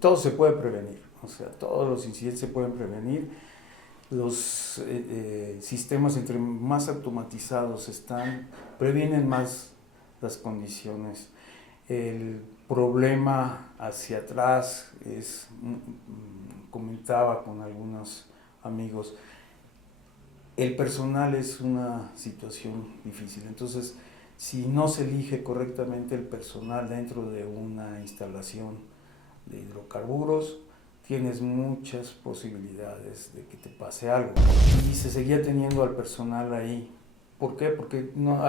todo se puede prevenir, o sea, todos los incidentes se pueden prevenir. Los sistemas entre más automatizados están, previenen más las condiciones. El problema hacia atrás es, comentaba con algunos amigos, el personal es una situación difícil. Entonces, si no se elige correctamente el personal dentro de una instalación de hidrocarburos, tienes muchas posibilidades de que te pase algo. Y se seguía teniendo al personal ahí. ¿Por qué? Porque, no,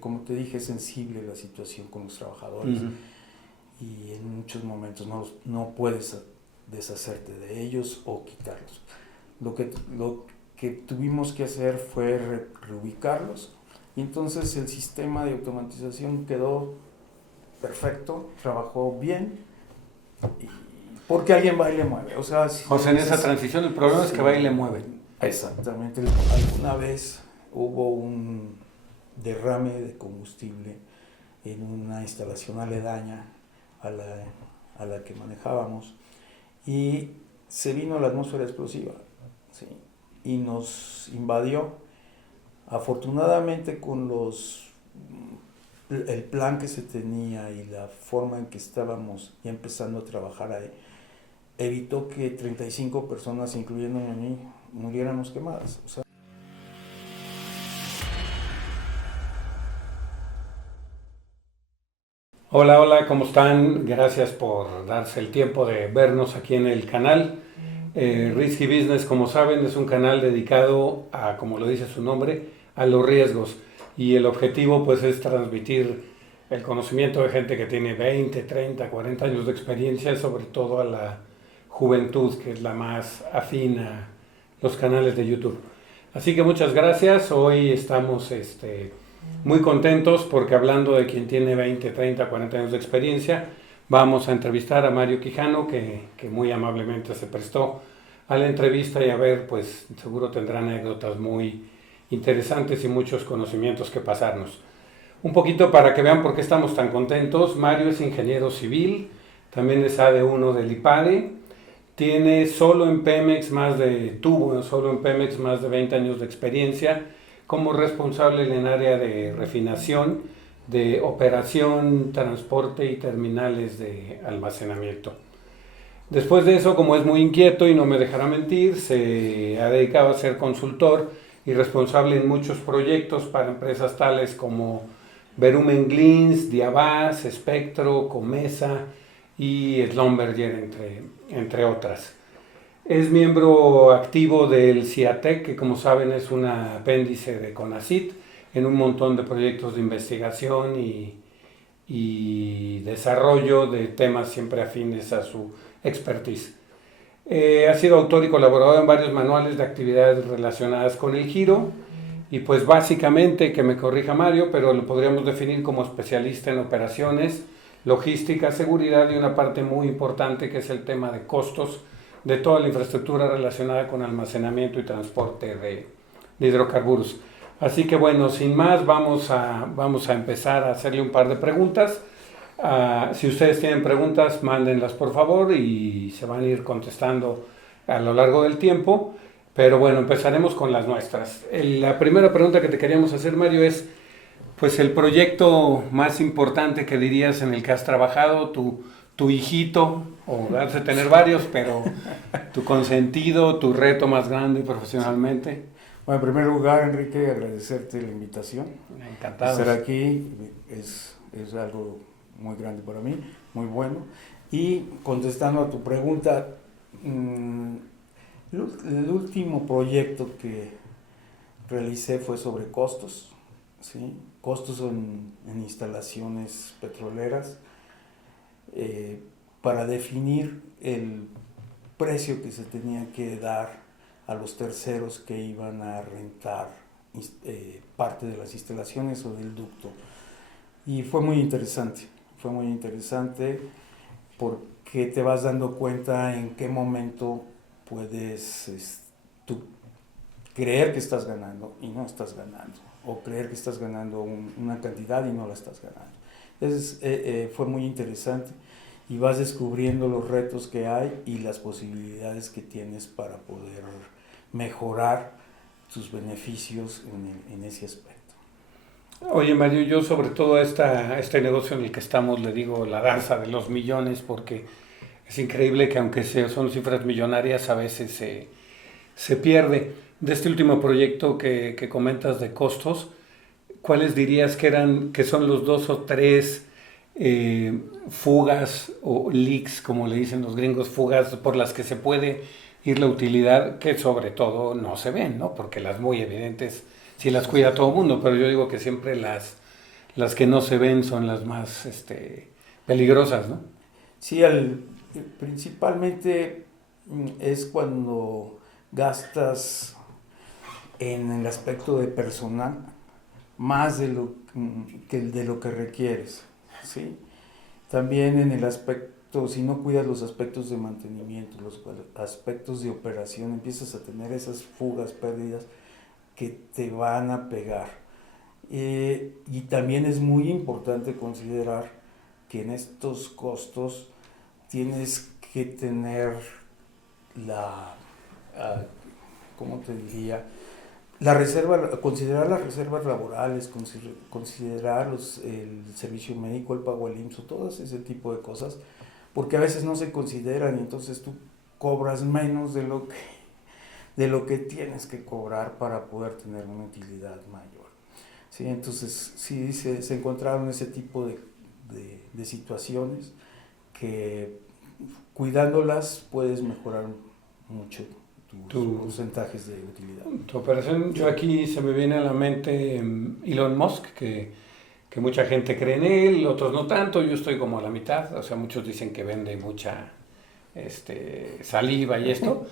como te dije, es sensible la situación con los trabajadores. Y en muchos momentos no puedes deshacerte de ellos o quitarlos. Lo que tuvimos que hacer fue reubicarlos, y entonces el sistema de automatización quedó perfecto, trabajó bien, porque alguien va y le mueve. O sea, en esa transición el problema es que va y le mueve. Exactamente. Alguna vez hubo un derrame de combustible en una instalación aledaña a la que manejábamos, y se vino la atmósfera explosiva, ¿sí? Y nos invadió. Afortunadamente, con el plan que se tenía y la forma en que estábamos ya empezando a trabajar ahí, evitó que 35 personas, incluyéndome a mí, muriéramos quemadas. O sea, hola, hola, ¿cómo están? Gracias por darse el tiempo de vernos aquí en el canal. Risky Business, como saben, es un canal dedicado a, como lo dice su nombre, a los riesgos. Y el objetivo pues es transmitir el conocimiento de gente que tiene 20, 30, 40 años de experiencia, sobre todo a la juventud, que es la más afín a los canales de YouTube. Así que muchas gracias. Hoy estamos muy contentos porque, hablando de quien tiene 20, 30, 40 años de experiencia, vamos a entrevistar a Mario Quijano, que muy amablemente se prestó a la entrevista, y a ver, pues seguro tendrá anécdotas muy interesantes y muchos conocimientos que pasarnos. Un poquito para que vean por qué estamos tan contentos. Mario es ingeniero civil, también es AD1 del IPADE, tiene solo en Pemex tuvo solo en Pemex más de 20 años de experiencia como responsable en el área de refinación, de operación, transporte y terminales de almacenamiento. Después de eso, como es muy inquieto y no me dejará mentir, se ha dedicado a ser consultor y responsable en muchos proyectos para empresas tales como Verumen Glins, Diabás, Spectro, Comesa y Schlumberger, entre otras. Es miembro activo del CIATEC, que como saben es un apéndice de CONACYT, en un montón de proyectos de investigación y desarrollo de temas siempre afines a su expertise. Ha sido autor y colaborador en varios manuales de actividades relacionadas con el giro, y pues básicamente, que me corrija Mario, pero lo podríamos definir como especialista en operaciones, logística, seguridad y una parte muy importante que es el tema de costos de toda la infraestructura relacionada con almacenamiento y transporte de hidrocarburos. Así que bueno, sin más, vamos a empezar a hacerle un par de preguntas. Si ustedes tienen preguntas, mándenlas por favor y se van a ir contestando a lo largo del tiempo. Pero bueno, empezaremos con las nuestras. La primera pregunta que te queríamos hacer, Mario, es pues el proyecto más importante que dirías en el que has trabajado, tu hijito, o has de tener varios, pero tu consentido, tu reto más grande profesionalmente. bueno, en primer lugar, Enrique, agradecerte la invitación. Encantado. Estar aquí es algo muy grande para mí, muy bueno. Y contestando a tu pregunta, el último proyecto que realicé fue sobre costos, ¿sí? Costos en instalaciones petroleras, para definir el precio que se tenía que dar a los terceros que iban a rentar parte de las instalaciones o del ducto. Y fue muy interesante porque te vas dando cuenta en qué momento puedes tú creer que estás ganando y no estás ganando, o creer que estás ganando una cantidad y no la estás ganando. Entonces fue muy interesante, y vas descubriendo los retos que hay y las posibilidades que tienes para poder mejorar tus beneficios en ese aspecto. Oye, Mario, yo sobre todo este negocio en el que estamos le digo la danza de los millones, porque es increíble que aunque son cifras millonarias, a veces se pierde. De este último proyecto que comentas de costos, ¿cuáles dirías que son los 2 o 3 fugas o leaks, como le dicen los gringos, fugas por las que se puede ir la utilidad, que sobre todo no se ven, ¿no? Porque las muy evidentes sí las cuida todo el mundo, pero yo digo que siempre las que no se ven son las más peligrosas, ¿no? Sí, principalmente es cuando gastas en el aspecto de personal más de lo que requieres, ¿sí? También en el aspecto, si no cuidas los aspectos de mantenimiento, los aspectos de operación, empiezas a tener esas fugas, pérdidas que te van a pegar. Y también es muy importante considerar que en estos costos tienes que tener ¿cómo te diría? Considerar las reservas laborales, considerar el servicio médico, el pago al IMSS, todo ese tipo de cosas, porque a veces no se consideran y entonces tú cobras menos de lo que tienes que cobrar para poder tener una utilidad mayor. ¿Sí? Entonces sí se encontraron ese tipo de situaciones que cuidándolas puedes mejorar mucho tus porcentajes de utilidad. Tu operación, yo aquí se me viene a la mente Elon Musk, que mucha gente cree en él, otros no tanto, yo estoy como a la mitad, o sea, muchos dicen que vende mucha saliva y esto,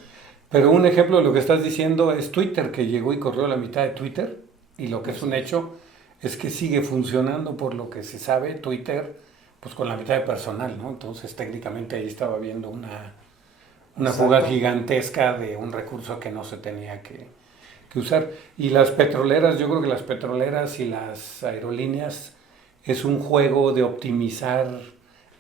pero un ejemplo de lo que estás diciendo es Twitter, que llegó y corrió a la mitad de Twitter, y lo que es un hecho es que sigue funcionando por lo que se sabe Twitter, pues con la mitad de personal, ¿no? Entonces técnicamente ahí estaba viendo una fuga gigantesca de un recurso que no se tenía que usar. Y las petroleras, yo creo que las petroleras y las aerolíneas es un juego de optimizar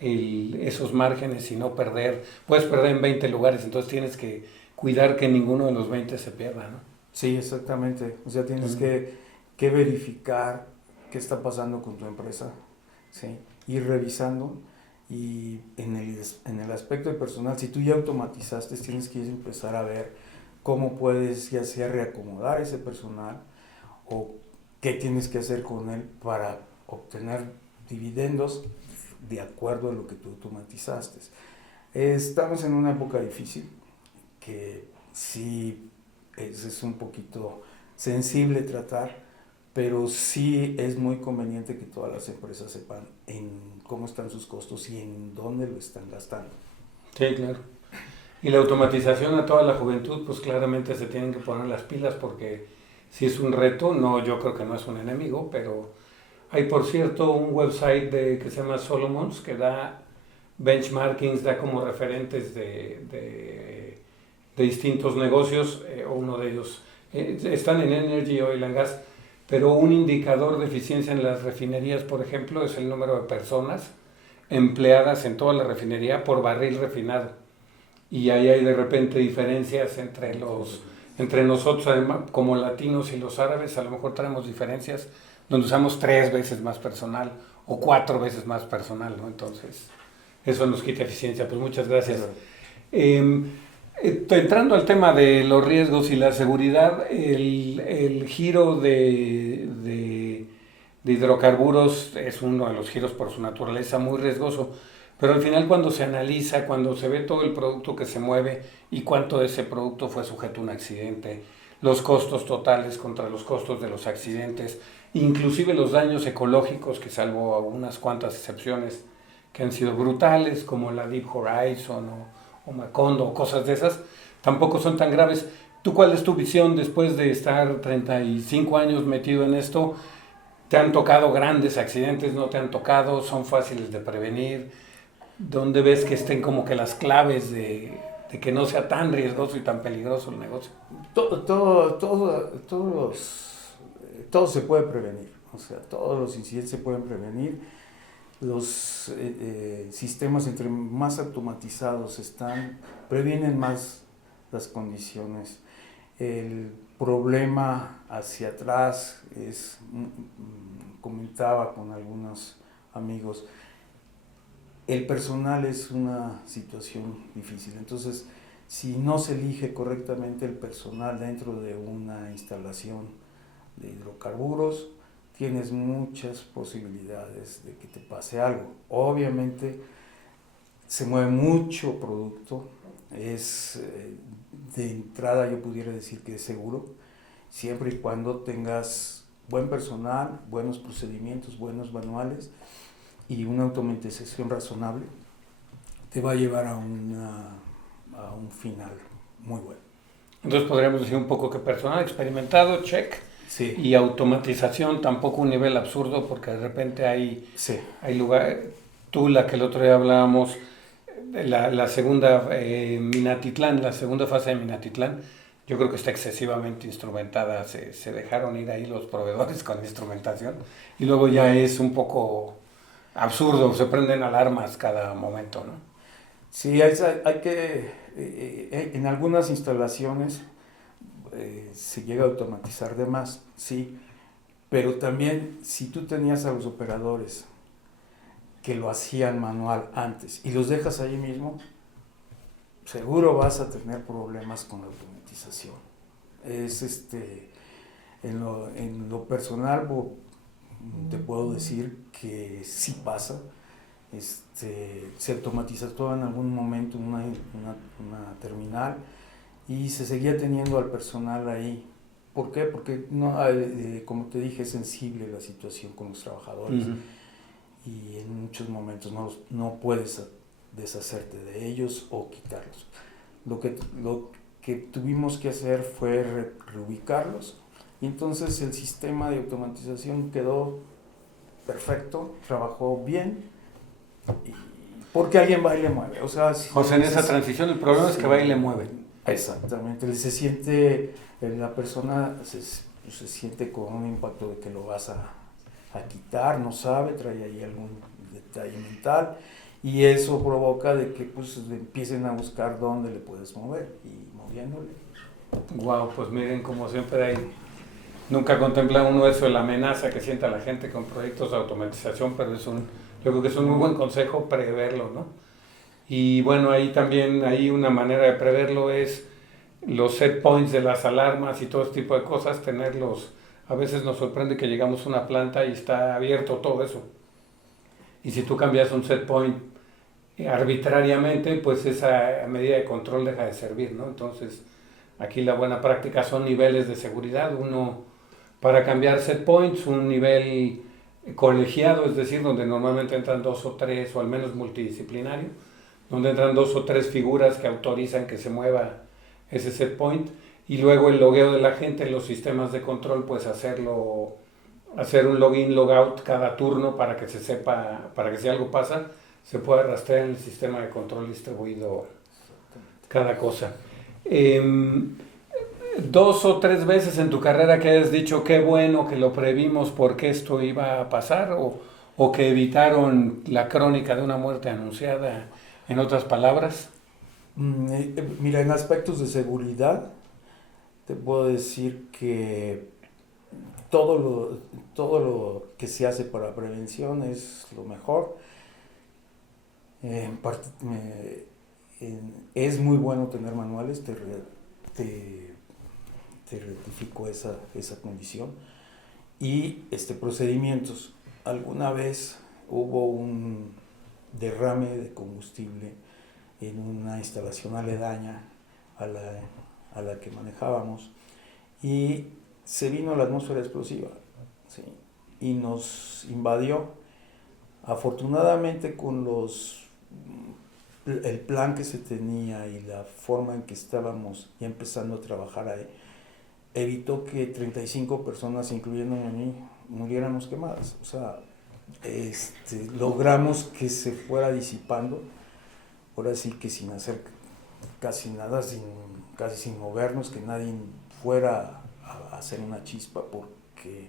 esos márgenes y no perder. Puedes perder en 20 lugares, entonces tienes que cuidar que ninguno de los 20 se pierda, ¿no? Sí, exactamente. O sea, tienes que verificar qué está pasando con tu empresa, ¿sí? Ir revisando. Y en el aspecto de personal, si tú ya automatizaste, tienes que empezar a ver cómo puedes ya sea reacomodar ese personal o qué tienes que hacer con él para obtener dividendos de acuerdo a lo que tú automatizaste. Estamos en una época difícil que sí es un poquito sensible tratar, pero sí es muy conveniente que todas las empresas sepan en cómo están sus costos y en dónde lo están gastando. Sí, claro. Y la automatización a toda la juventud, pues claramente se tienen que poner las pilas porque si es un reto, no, yo creo que no es un enemigo, pero hay por cierto un website que se llama Solomons que da benchmarkings, da como referentes de distintos negocios, uno de ellos están en Energy, Oil and Gas, pero un indicador de eficiencia en las refinerías, por ejemplo, es el número de personas empleadas en toda la refinería por barril refinado. Y ahí hay de repente diferencias entre nosotros, además, como latinos y los árabes, a lo mejor tenemos diferencias donde usamos 3 veces más personal o 4 veces más personal, ¿no? Entonces, eso nos quita eficiencia. Pues muchas gracias. Entrando al tema de los riesgos y la seguridad, el giro de hidrocarburos es uno de los giros por su naturaleza muy riesgoso, pero al final cuando se analiza, cuando se ve todo el producto que se mueve y cuánto de ese producto fue sujeto a un accidente, los costos totales contra los costos de los accidentes, inclusive los daños ecológicos, que salvo unas cuantas excepciones que han sido brutales, como la Deep Horizon o Macondo o cosas de esas, tampoco son tan graves. ¿Tú cuál es tu visión después de estar 35 años metido en esto? ¿Te han tocado grandes accidentes? ¿No te han tocado? ¿Son fáciles de prevenir? ¿Dónde ves que estén como que las claves de que no sea tan riesgoso y tan peligroso el negocio? Todo se puede prevenir, o sea, todos los incidentes se pueden prevenir. los sistemas entre más automatizados están, previenen más las condiciones. El problema hacia atrás es, comentaba con algunos amigos, el personal es una situación difícil. Entonces, si no se elige correctamente el personal dentro de una instalación de hidrocarburos, tienes muchas posibilidades de que te pase algo. Obviamente se mueve mucho producto, es de entrada yo pudiera decir que es seguro, siempre y cuando tengas buen personal, buenos procedimientos, buenos manuales y una automatización razonable, te va a llevar a un final muy bueno. Entonces podríamos decir un poco que personal experimentado, check. Sí. Y automatización tampoco un nivel absurdo, porque de repente hay lugar, tú la que el otro día hablábamos, la segunda Minatitlán, la segunda fase de Minatitlán, yo creo que está excesivamente instrumentada, se dejaron ir ahí los proveedores con instrumentación y luego ya es un poco absurdo, se prenden alarmas cada momento, ¿no? Sí, hay que, en algunas instalaciones se llega a automatizar de más, sí, pero también si tú tenías a los operadores que lo hacían manual antes y los dejas ahí mismo, seguro vas a tener problemas con la automatización. Es en lo personal te puedo decir que sí pasa. Se automatizó todo en algún momento una terminal y se seguía teniendo al personal ahí. ¿Por qué? Porque, no, como te dije, es sensible la situación con los trabajadores. Uh-huh. Y en muchos momentos no puedes deshacerte de ellos o quitarlos. Lo que tuvimos que hacer fue reubicarlos y entonces el sistema de automatización quedó perfecto, trabajó bien. Porque alguien va y le mueve. O sea, en esa transición el problema es que va y le mueve. Exactamente. Se siente, la persona se siente con un impacto de que lo vas a quitar, no sabe, trae ahí algún detalle mental y eso provoca de que pues empiecen a buscar dónde le puedes mover y moviéndole. Wow, pues miren, como siempre hay, nunca contempla uno eso de la amenaza que sienta la gente con proyectos de automatización, pero yo creo que es un muy buen consejo preverlo, ¿no? Y bueno, ahí también hay una manera de preverlo es los set points de las alarmas y todo este tipo de cosas, tenerlos. A veces nos sorprende que llegamos a una planta y está abierto todo eso. Y si tú cambias un set point arbitrariamente, pues esa medida de control deja de servir, ¿no? Entonces, aquí la buena práctica son niveles de seguridad. Uno, para cambiar set points, un nivel colegiado, es decir, donde normalmente entran 2 o 3, o al menos multidisciplinario, donde entran 2 o 3 figuras que autorizan que se mueva ese set point, y luego el logueo de la gente en los sistemas de control, pues hacer un login, logout cada turno para que se sepa, para que si algo pasa, se pueda rastrear en el sistema de control distribuido cada cosa. 2 o 3 veces en tu carrera que hayas dicho qué bueno que lo previmos porque esto iba a pasar, o que evitaron la crónica de una muerte anunciada, en otras palabras. Mira, en aspectos de seguridad te puedo decir que todo lo que se hace para prevención es lo mejor. Es muy bueno tener manuales, te rectifico esa condición. Y procedimientos. Alguna vez hubo un derrame de combustible en una instalación aledaña a la que manejábamos y se vino la atmósfera explosiva, ¿sí? Y nos invadió. Afortunadamente con el plan que se tenía y la forma en que estábamos ya empezando a trabajar ahí, evitó que 35 personas, incluyéndome a mí, muriéramos quemadas. O sea, logramos que se fuera disipando, ahora sí que sin hacer casi nada, casi sin movernos, que nadie fuera a hacer una chispa, porque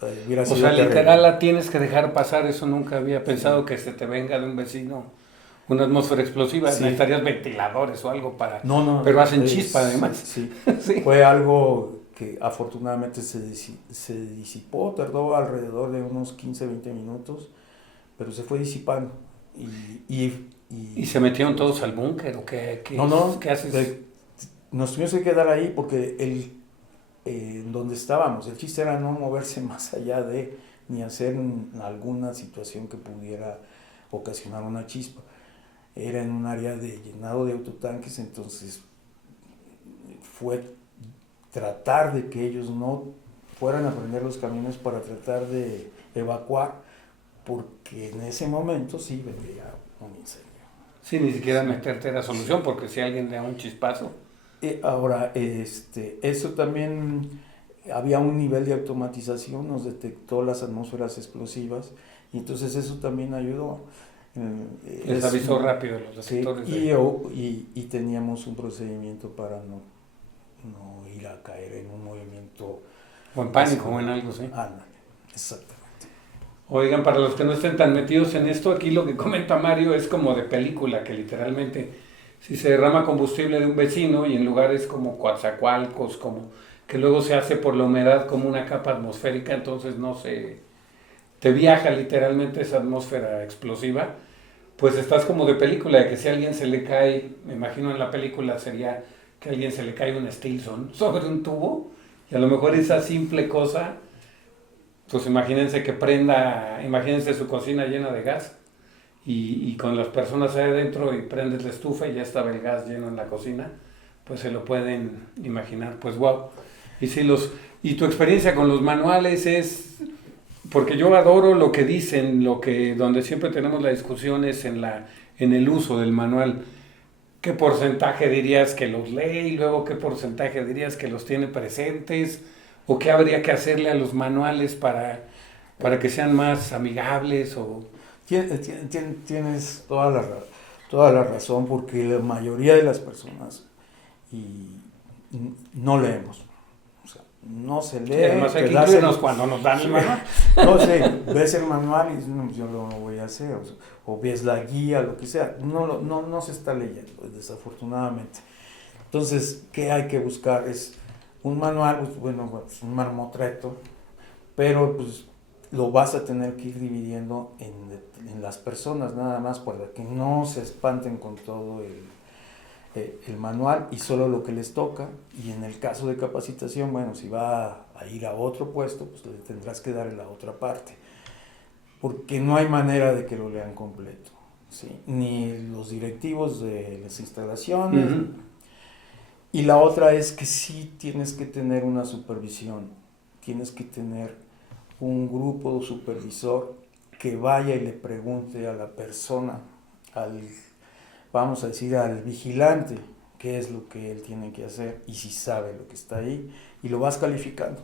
hubiera O sido sea, terrible. literal la tienes que dejar pasar, eso nunca había pensado que se te venga de un vecino una atmósfera explosiva, Sí. necesitarías ventiladores o algo para... No, Pero hacen chispa sí, además. sí. Sí. Fue algo que afortunadamente se disipó, tardó alrededor de unos 15, 20 minutos, pero se fue disipando. ¿Y se metieron todos al búnker o No, qué haces? nos tuvimos que quedar ahí porque donde estábamos, el chiste era no moverse más allá de, ni hacer alguna situación que pudiera ocasionar una chispa. Era en un área de llenado de autotanques, entonces fue tratar de que ellos no fueran a prender los camiones para tratar de evacuar, porque en ese momento sí vendría un incendio. Sí, ni siquiera meterte era solución, porque si alguien le da un chispazo. Ahora, eso también, había un nivel de automatización, nos detectó las atmósferas explosivas, y entonces eso también ayudó. Les avisó rápido los Sí, detectores. y teníamos un procedimiento para no ir a caer en un movimiento. O en pánico o en algo, sí. Ándale, exactamente. Oigan, para los que no estén tan metidos en esto, aquí lo que comenta Mario es como de película, que literalmente si se derrama combustible de un vecino y en lugares como Coatzacoalcos, como que luego se hace por la humedad como una capa atmosférica, entonces no se... te viaja literalmente esa atmósfera explosiva, pues estás como de película, de que si a alguien se le cae, me imagino en la película sería que a alguien se le cae un Stilson sobre un tubo, y a lo mejor esa simple cosa, pues imagínense que prenda, imagínense su cocina llena de gas, y con las personas ahí adentro y prendes la estufa y ya estaba el gas lleno en la cocina, pues se lo pueden imaginar, pues wow. Y si y tu experiencia con los manuales es, porque yo adoro lo que dicen, donde siempre tenemos la discusión es en el uso del manual. ¿Qué porcentaje dirías que los lee y luego qué porcentaje dirías que los tiene presentes? ¿O qué habría que hacerle a los manuales para que sean más amigables? Tienes toda la razón, porque la mayoría de las personas no leemos. O sea, no se lee. Y además hay que incluirnos cuando nos dan el manual. No sé, ves el manual y dices, no, yo lo voy a hacer. O ves la guía, lo que sea. No se está leyendo, desafortunadamente. Entonces, ¿qué hay que buscar? Es un manual, pues, bueno, pues, un marmotreto, pero pues lo vas a tener que ir dividiendo en las personas nada más, para que no se espanten con todo el manual y solo lo que les toca. Y en el caso de capacitación, bueno, si va a ir a otro puesto, pues le tendrás que dar en la otra parte, porque no hay manera de que lo lean completo, ¿sí? Ni los directivos de las instalaciones. Uh-huh. Y la otra es que sí tienes que tener una supervisión, tienes que tener un grupo supervisor que vaya y le pregunte a la persona, vamos a decir, al vigilante, qué es lo que él tiene que hacer y si sabe lo que está ahí, y lo vas calificando.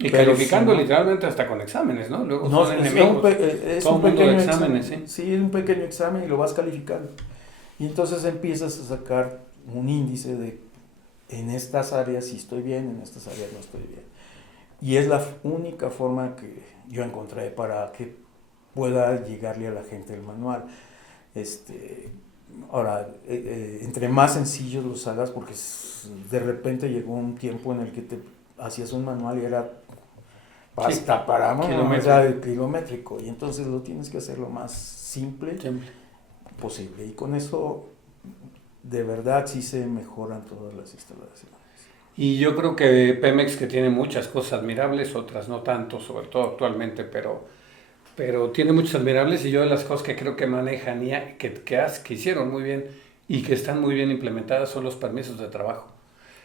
Y calificando literalmente hasta con exámenes, ¿no? Luego son enemigos. Es todo un mundo pequeño de exámenes, ¿sí? Sí, es un pequeño examen y lo vas calificando. Y entonces empiezas a sacar un índice de, en estas áreas sí estoy bien, en estas áreas no estoy bien. Y es la única forma que yo encontré para que pueda llegarle a la gente el manual. Ahora, entre más sencillos los hagas, porque de repente llegó un tiempo en el que te hacías un manual y era pasta para kilométrico, y entonces lo tienes que hacer lo más simple posible, y con eso de verdad sí se mejoran todas las instalaciones. Y yo creo que Pemex, que tiene muchas cosas admirables, otras no tanto, sobre todo actualmente, pero tiene muchas admirables, y yo de las cosas que creo que manejan y que hicieron muy bien y que están muy bien implementadas son los permisos de trabajo.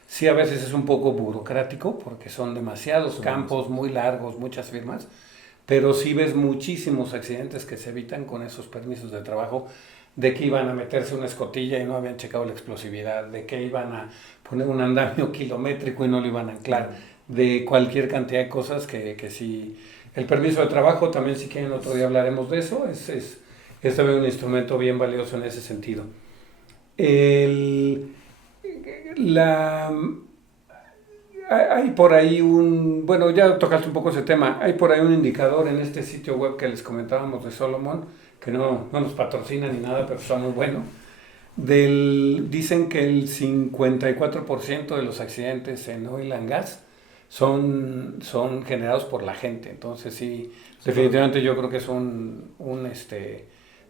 Sí, a veces es un poco burocrático porque son demasiados campos, muy largos, muchas firmas, pero sí ves muchísimos accidentes que se evitan con esos permisos de trabajo, de que iban a meterse una escotilla y no habían checado la explosividad, de que iban a poner un andamio kilométrico y no lo iban a anclar, de cualquier cantidad de cosas que sí. El permiso de trabajo también, si quieren otro día hablaremos de eso, es también un instrumento bien valioso en ese sentido. Hay por ahí bueno, ya tocaste un poco ese tema, hay por ahí un indicador en este sitio web que les comentábamos de Solomon, que no nos patrocina ni nada, pero está muy bueno. Dicen que el 54% de los accidentes en oil and gas son generados por la gente. Entonces sí, definitivamente yo creo que es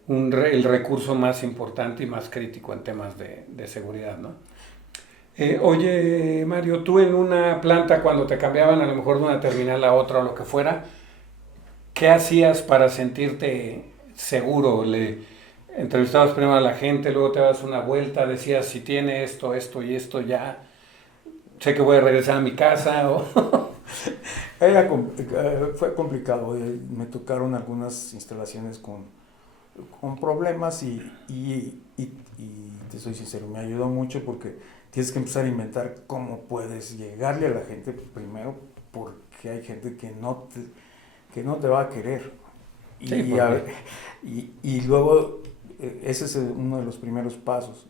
el recurso más importante y más crítico en temas de seguridad, ¿no? Oye, Mario, tú en una planta cuando te cambiaban a lo mejor de una terminal a otra o lo que fuera, ¿qué hacías para sentirte seguro? ¿Le entrevistabas primero a la gente, luego te dabas una vuelta, decías si tiene esto, esto y esto ya, sé que voy a regresar a mi casa? Fue complicado, me tocaron algunas instalaciones con problemas y te soy sincero, me ayudó mucho porque tienes que empezar a inventar cómo puedes llegarle a la gente primero, porque hay gente que no te va a querer. Sí, y luego, ese es uno de los primeros pasos,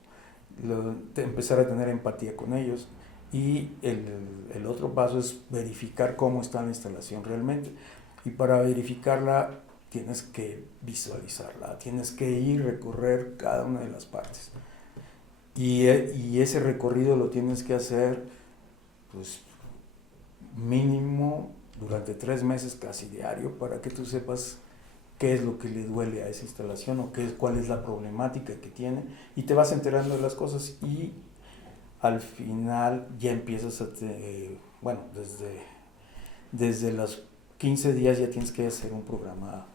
empezar a tener empatía con ellos. Y el otro paso es verificar cómo está la instalación realmente. Y para verificarla tienes que visualizarla, tienes que ir, recorrer cada una de las partes. Y ese recorrido lo tienes que hacer, pues, mínimo durante 3 meses, casi diario, para que tú sepas qué es lo que le duele a esa instalación o cuál es la problemática que tiene, y te vas enterando de las cosas y al final ya empiezas bueno, desde los 15 días ya tienes que hacer un programa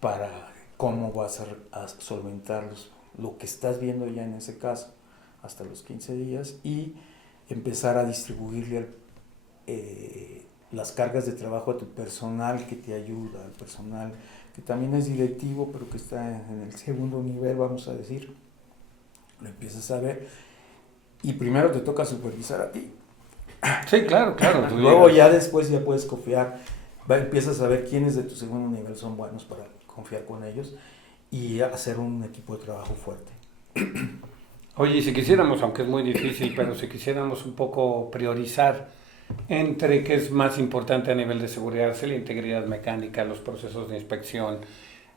para cómo vas a solventar lo que estás viendo ya en ese caso hasta los 15 días y empezar a distribuirle las cargas de trabajo a tu personal que te ayuda, al personal que también es directivo pero que está en el segundo nivel, vamos a decir. Lo empiezas a ver y primero te toca supervisar a ti. Sí, claro. Luego ya después ya puedes confiar, empiezas a ver quiénes de tu segundo nivel son buenos para confiar con ellos y hacer un equipo de trabajo fuerte. Oye, y si quisiéramos, aunque es muy difícil, pero si quisiéramos un poco priorizar entre qué es más importante a nivel de seguridad, la integridad mecánica, los procesos de inspección,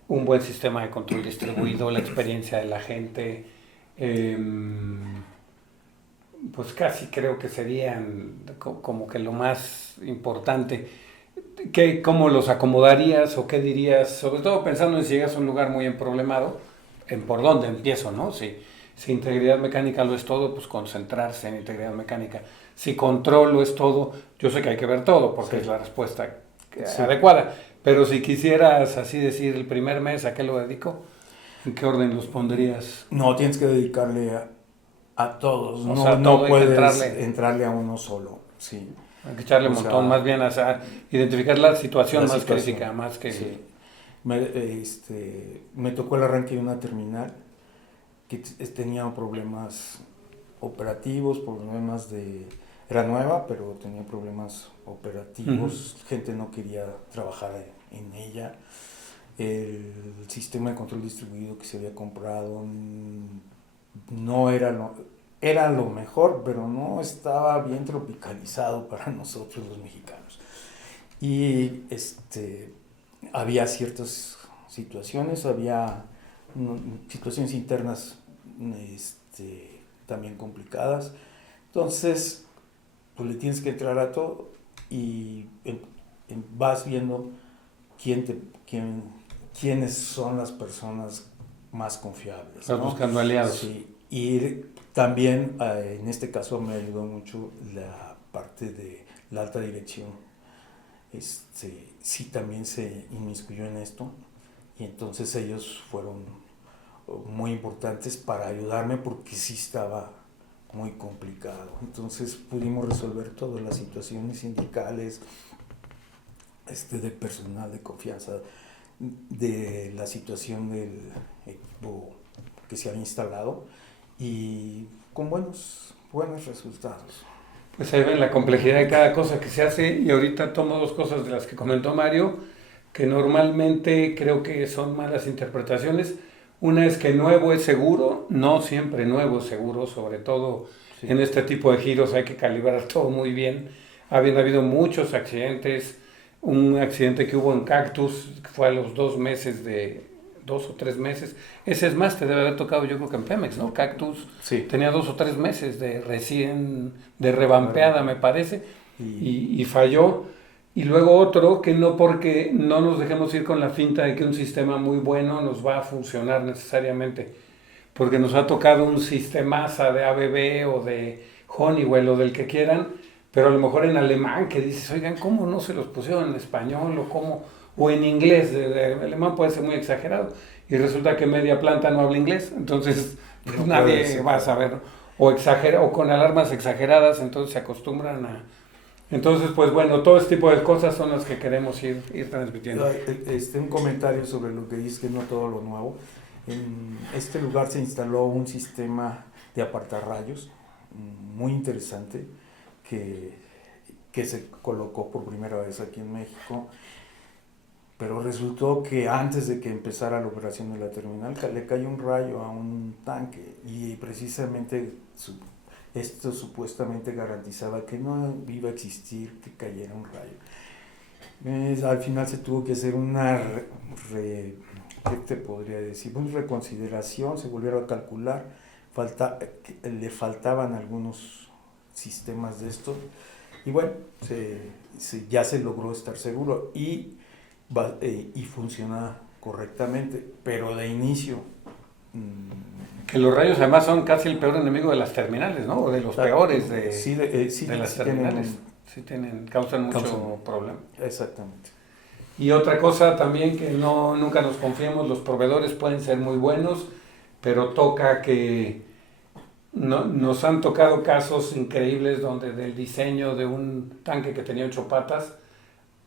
un buen sistema de control distribuido, la experiencia de la gente, pues casi creo que serían como que lo más importante. ¿Cómo los acomodarías o qué dirías? Sobre todo pensando en si llegas a un lugar muy emproblemado, por dónde empiezo, ¿no? Si integridad mecánica lo es todo, pues concentrarse en integridad mecánica. Si control lo es todo, yo sé que hay que ver todo porque es la respuesta adecuada. Pero si quisieras así decir el primer mes, ¿a qué lo dedico? ¿En qué orden los pondrías? No, tienes que dedicarle a todos. No puedes entrarle a uno solo. Sí. Hay que echarle un montón, más bien a identificar la situación más crítica, más que... Sí. Me tocó el arranque de una terminal que tenía problemas operativos, era nueva, pero tenía problemas operativos, gente no quería trabajar en ella, el sistema de control distribuido que se había comprado no era lo mejor, pero no estaba bien tropicalizado para nosotros los mexicanos. Y había ciertas situaciones, había situaciones internas también complicadas. Entonces, pues le tienes que entrar a todo y vas viendo quiénes son las personas más confiables. Estás buscando aliados. Sí. Y también, en este caso, me ayudó mucho la parte de la alta dirección. Sí, también se inmiscuyó en esto y entonces ellos fueron muy importantes para ayudarme porque sí estaba muy complicado. Entonces pudimos resolver todas las situaciones sindicales, de personal de confianza, de la situación del equipo que se había instalado y con buenos resultados. Pues ahí ven la complejidad de cada cosa que se hace y ahorita tomo 2 cosas de las que comentó Mario, que normalmente creo que son malas interpretaciones. Una es que nuevo es seguro, no siempre nuevo es seguro, sobre todo en este tipo de giros hay que calibrar todo muy bien. Habían habido muchos accidentes. Un accidente que hubo en Cactus, que fue a los 2 o 3 meses. Ese es más, te debe haber tocado yo creo que en Pemex, ¿no? Cactus Sí. tenía 2 o 3 meses de revampeada, me parece, y falló. Y luego otro que no, porque no nos dejemos ir con la finta de que un sistema muy bueno nos va a funcionar necesariamente, porque nos ha tocado un sistemaza de ABB o de Honeywell o del que quieran, pero a lo mejor en alemán, que dices, oigan, ¿cómo no se los pusieron en español o cómo? O en inglés, el alemán puede ser muy exagerado, y resulta que media planta no habla inglés, entonces pues No nadie va a saber, o con alarmas exageradas, entonces se acostumbran a... Entonces, pues bueno, todo este tipo de cosas son las que queremos ir transmitiendo. Un comentario sobre lo que dices, que no todo lo nuevo. En este lugar se instaló un sistema de apartarrayos muy interesante que se colocó por primera vez aquí en México, pero resultó que antes de que empezara la operación de la terminal le cayó un rayo a un tanque y precisamente esto supuestamente garantizaba que no iba a existir que cayera un rayo. Al final se tuvo que hacer ¿qué te podría decir? Una reconsideración, se volvieron a calcular, le faltaban algunos sistemas de esto, y bueno, ya se logró estar seguro y funciona correctamente, pero de inicio... Que los rayos además son casi el peor enemigo de las terminales, ¿no? O de los peores de las terminales. Causan mucho problema. Exactamente. Y otra cosa también que nunca nos confiemos, los proveedores pueden ser muy buenos, pero toca que nos han tocado casos increíbles donde del diseño de un tanque que tenía 8 patas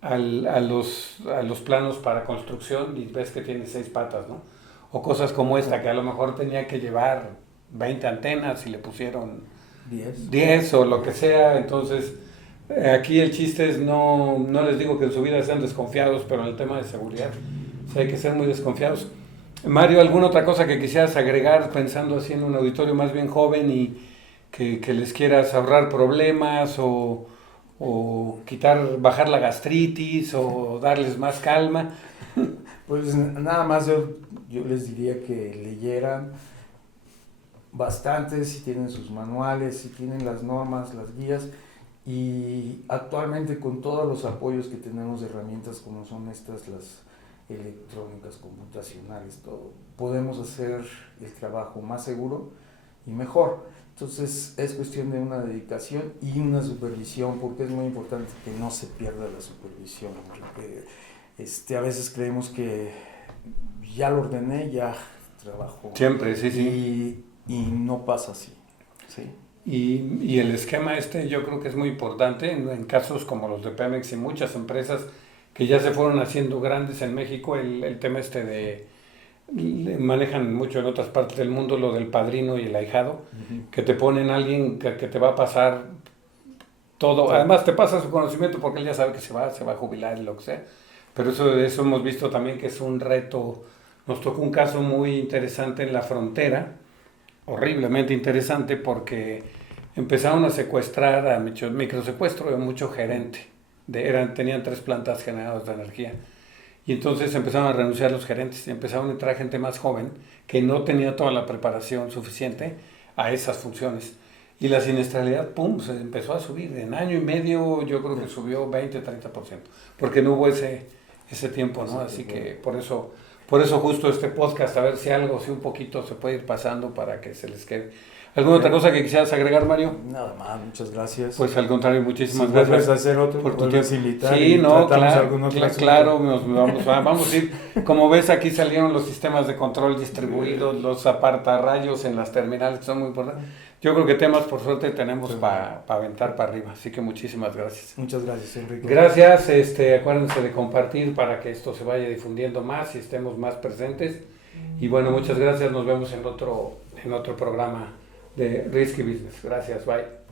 a los planos para construcción y ves que tiene 6 patas, ¿no? O cosas como esta, que a lo mejor tenía que llevar 20 antenas y le pusieron 10 o lo que sea. Entonces, aquí el chiste es no les digo que en su vida sean desconfiados, pero en el tema de seguridad hay que ser muy desconfiados. Mario, ¿alguna otra cosa que quisieras agregar pensando así en un auditorio más bien joven y que les quieras ahorrar problemas o bajar la gastritis o darles más calma? Pues nada más yo les diría que leyeran bastante, si tienen sus manuales, si tienen las normas, las guías, y actualmente con todos los apoyos que tenemos de herramientas como son estas, las electrónicas, computacionales, todo, podemos hacer el trabajo más seguro y mejor. Entonces es cuestión de una dedicación y una supervisión, porque es muy importante que no se pierda la supervisión, porque a veces creemos que ya lo ordené, ya trabajo. Siempre, sí. Y no pasa así. ¿Sí? Y el esquema yo creo que es muy importante en casos como los de Pemex y muchas empresas que ya se fueron haciendo grandes en México, el tema manejan mucho en otras partes del mundo lo del padrino y el ahijado, que te ponen a alguien que te va a pasar todo, además te pasa su conocimiento porque él ya sabe que se va a jubilar y lo que sea, pero eso hemos visto también que es un reto. Nos tocó un caso muy interesante en la frontera, horriblemente interesante, porque empezaron a secuestrar, a microsecuestro de mucho gerente, tenían 3 plantas generadoras de energía. Y entonces empezaron a renunciar los gerentes y empezaron a entrar gente más joven que no tenía toda la preparación suficiente a esas funciones. Y la siniestralidad, ¡pum!, se empezó a subir. En año y medio yo creo que subió 20-30%, porque no hubo ese tiempo, ¿no? Así que por eso justo este podcast, a ver si un poquito se puede ir pasando para que se les quede. ¿Alguna otra cosa que quisieras agregar, Mario? Nada más, muchas gracias. Pues al contrario, muchísimas si gracias. Vuelves a hacer otro, por tu vuelves a invitar. Sí, no, claro, vamos a ir. Como ves, aquí salieron los sistemas de control distribuidos, los apartarrayos en las terminales, que son muy importantes. Yo creo que temas, por suerte, tenemos para aventar para arriba. Así que muchísimas gracias. Muchas gracias, Enrique. Gracias, acuérdense de compartir para que esto se vaya difundiendo más y estemos más presentes. Y bueno, muchas gracias. Nos vemos en otro programa de Risky Business. Gracias, bye.